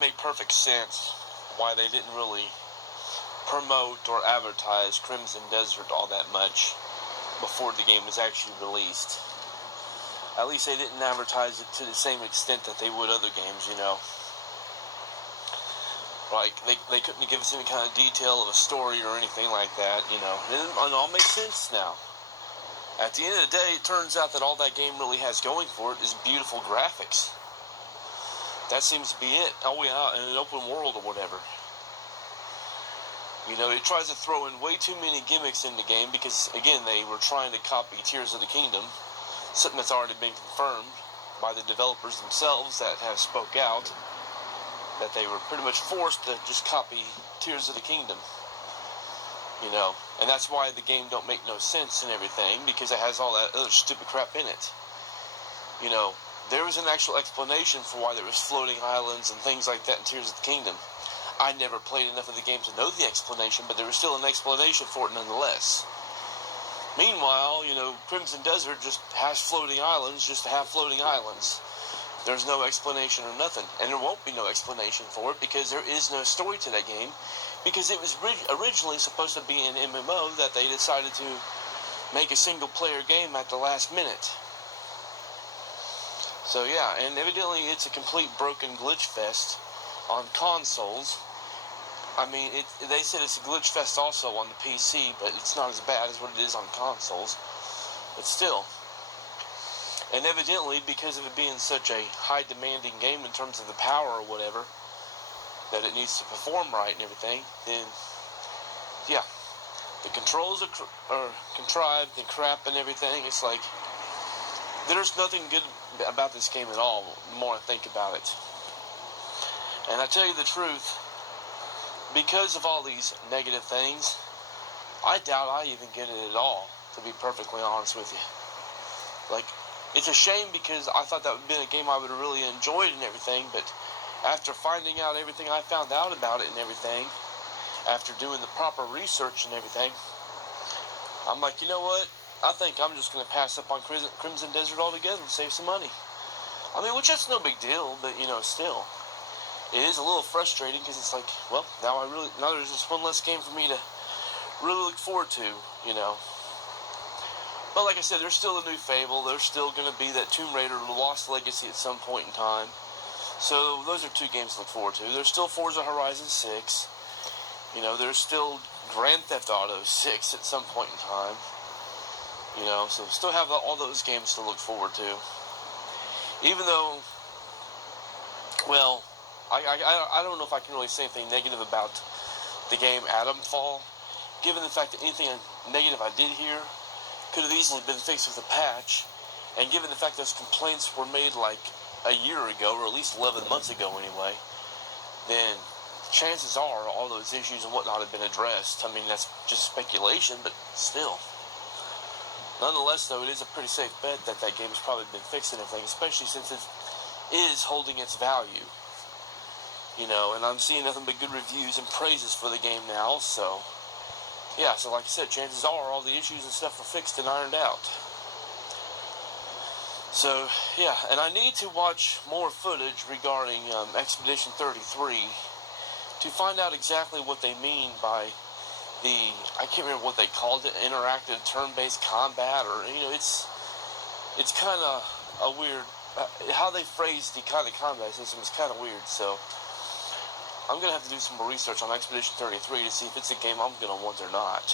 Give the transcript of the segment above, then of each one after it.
Made perfect sense why they didn't really promote or advertise Crimson Desert all that much before the game was actually released. At least they didn't advertise it to the same extent that they would other games, you know. Like, they couldn't give us any kind of detail of a story or anything like that, you know. It all makes sense now. At the end of the day, it turns out that all that game really has going for it is beautiful graphics. That seems to be it. Oh yeah, in an open world or whatever. You know, it tries to throw in way too many gimmicks in the game because, again, they were trying to copy Tears of the Kingdom, something that's already been confirmed by the developers themselves that have spoke out that they were pretty much forced to just copy Tears of the Kingdom. You know, and that's why the game don't make no sense and everything, because it has all that other stupid crap in it. You know, there was an actual explanation for why there was floating islands and things like that in Tears of the Kingdom. I never played enough of the game to know the explanation, but there was still an explanation for it nonetheless. Meanwhile, you know, Crimson Desert just has floating islands just to have floating islands. There's no explanation or nothing, and there won't be no explanation for it because there is no story to that game, because it was originally supposed to be an MMO that they decided to make a single-player game at the last minute. So yeah, and evidently it's a complete broken glitch fest on consoles. I mean, they said it's a glitch fest also on the PC, but it's not as bad as what it is on consoles. But still. And evidently, because of it being such a high-demanding game in terms of the power or whatever, that it needs to perform right and everything, then, yeah. The controls are contrived and crap and everything. It's like, there's nothing good about this game at all, the more I think about it. And I tell you the truth, because of all these negative things, I doubt I even get it at all, to be perfectly honest with you. Like, it's a shame because I thought that would have been a game I would have really enjoyed and everything, but after finding out everything I found out about it and everything, after doing the proper research and everything, I'm like, you know what? I think I'm just going to pass up on Crimson Desert altogether and save some money. I mean, which that's no big deal, but, you know, still. It is a little frustrating because it's like, well, now there's just one less game for me to really look forward to, you know. But like I said, there's still a new Fable. There's still going to be that Tomb Raider Lost Legacy at some point in time. So those are two games to look forward to. There's still Forza Horizon 6. You know, there's still Grand Theft Auto 6 at some point in time. You know, so still have all those games to look forward to. Even though, well, I don't know if I can really say anything negative about the game Atomfall, given the fact that anything negative I did hear could have easily been fixed with a patch, and given the fact those complaints were made like a year ago, or at least 11 months ago anyway, then chances are all those issues and whatnot have been addressed. I mean, that's just speculation, but still. Nonetheless, though, it is a pretty safe bet that that game's probably been fixed and everything, especially since it is holding its value. You know, and I'm seeing nothing but good reviews and praises for the game now, so yeah, so like I said, chances are all the issues and stuff are fixed and ironed out. So, yeah, and I need to watch more footage regarding Expedition 33 to find out exactly what they mean by I can't remember what they called it, interactive turn-based combat, or, you know, it's kind of a weird, how they phrase the kind of combat system is kind of weird, so I'm going to have to do some more research on Expedition 33 to see if it's a game I'm going to want or not.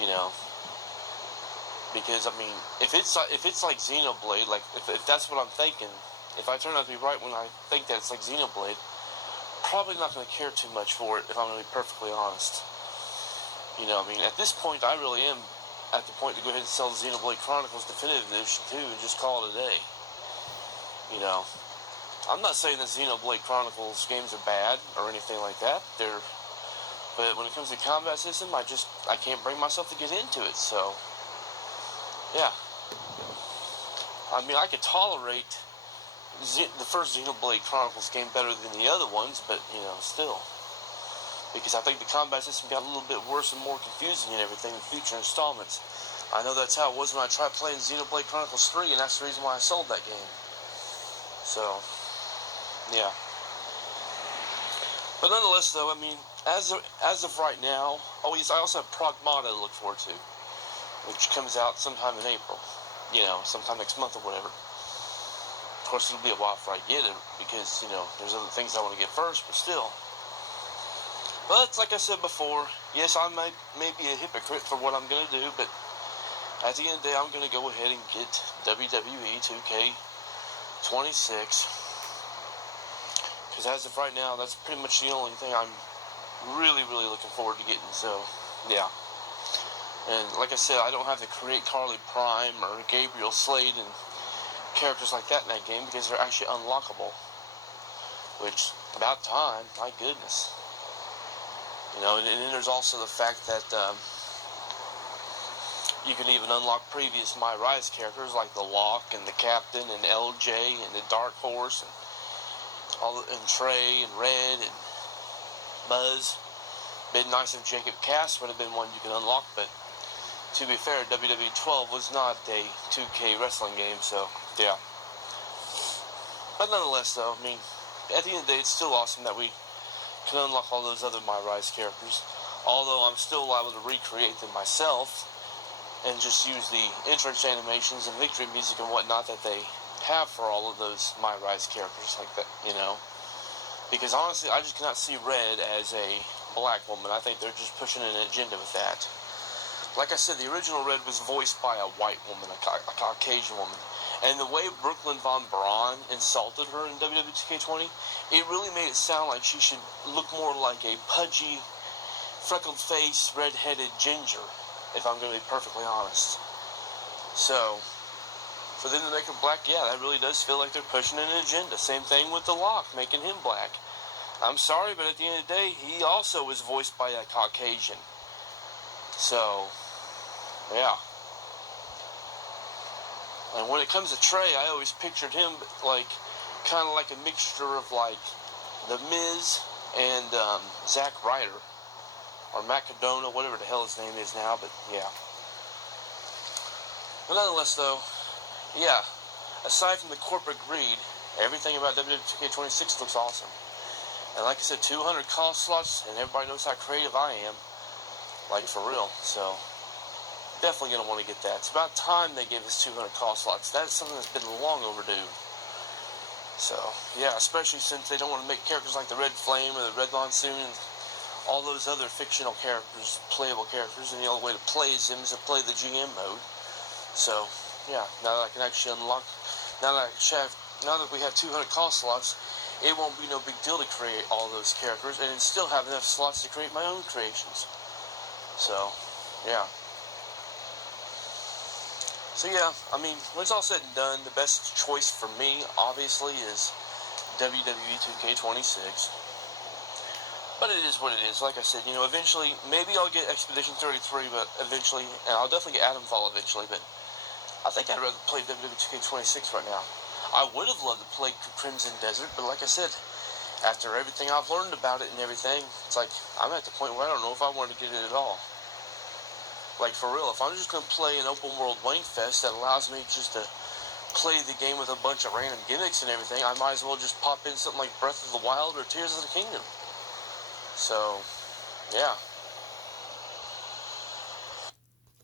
You know. Because, I mean, if it's like Xenoblade, like, if that's what I'm thinking, if I turn out to be right when I think that it's like Xenoblade, probably not going to care too much for it, if I'm going to be perfectly honest. You know, I mean, at this point, I really am at the point to go ahead and sell Xenoblade Chronicles Definitive Edition 2 and just call it a day. You know. I'm not saying that Xenoblade Chronicles games are bad or anything like that. But when it comes to combat system, I can't bring myself to get into it. So, yeah. I mean, I could tolerate the first Xenoblade Chronicles game better than the other ones, but, you know, still. Because I think the combat system got a little bit worse and more confusing and everything in future installments. I know that's how it was when I tried playing Xenoblade Chronicles 3, and that's the reason why I sold that game. So, yeah. But nonetheless, though, I mean, as of right now, oh yes, I also have Pragmata to look forward to, which comes out sometime in April. You know, sometime next month or whatever. Of course, it'll be a while before I get it because, you know, there's other things I want to get first, but still. But like I said before, yes, I may be a hypocrite for what I'm going to do, but at the end of the day, I'm going to go ahead and get WWE 2K26. Because as of right now, that's pretty much the only thing I'm really, really looking forward to getting. So, yeah. And like I said, I don't have to create Carly Prime or Gabriel Slade and characters like that in that game because they're actually unlockable. Which, about time, my goodness. You know, and then there's also the fact that you can even unlock previous My Rise characters like the Lock and the Captain and LJ and the Dark Horse and Trey and Red and Buzz. Been nice if Jacob Cass would have been one you can unlock, but to be fair, WWE 12 was not a 2K wrestling game, so yeah. But nonetheless, though, I mean, at the end of the day, it's still awesome that we can unlock all those other My Rise characters. Although I'm still liable to recreate them myself and just use the entrance animations and victory music and whatnot that they have for all of those My Rise characters like that, you know. Because honestly, I just cannot see Red as a black woman. I think they're just pushing an agenda with that. Like I said, the original Red was voiced by a white woman, a Caucasian woman. And the way Brooklyn Von Braun insulted her in WWE 2K20, it really made it sound like she should look more like a pudgy, freckled-faced, red-headed ginger, if I'm going to be perfectly honest. So, for them to make her black, yeah, that really does feel like they're pushing an agenda. Same thing with The Lock, making him black. I'm sorry, but at the end of the day, he also was voiced by a Caucasian. So, yeah. And when it comes to Trey, I always pictured him like, kind of like a mixture of like The Miz and Zack Ryder. Or Matt Cardona, whatever the hell his name is now, but yeah. But nonetheless, though, yeah, aside from the corporate greed, everything about WWE 2K26 looks awesome. And like I said, 200 call slots, and everybody knows how creative I am. Like, for real. So, definitely going to want to get that. It's about time they gave us 200 call slots. That's something that's been long overdue. So, yeah, especially since they don't want to make characters like the Red Flame or the Red Monsoon and all those other fictional characters, playable characters, and the only way to play as him is to play the GM mode. So, yeah, now that I can actually unlock, now that we have 200 call slots, it won't be no big deal to create all those characters, and still have enough slots to create my own creations. So, yeah. So, yeah, I mean, when it's all said and done, the best choice for me, obviously, is WWE 2K26. But it is what it is. Like I said, you know, eventually, maybe I'll get Expedition 33, but eventually, and I'll definitely get Atomfall eventually, but I think I'd rather play WWE 2K26 right now. I would have loved to play Crimson Desert, but like I said, after everything I've learned about it and everything, it's like, I'm at the point where I don't know if I want to get it at all. Like, for real, if I'm just going to play an open world Wank Fest that allows me just to play the game with a bunch of random gimmicks and everything, I might as well just pop in something like Breath of the Wild or Tears of the Kingdom. So, yeah.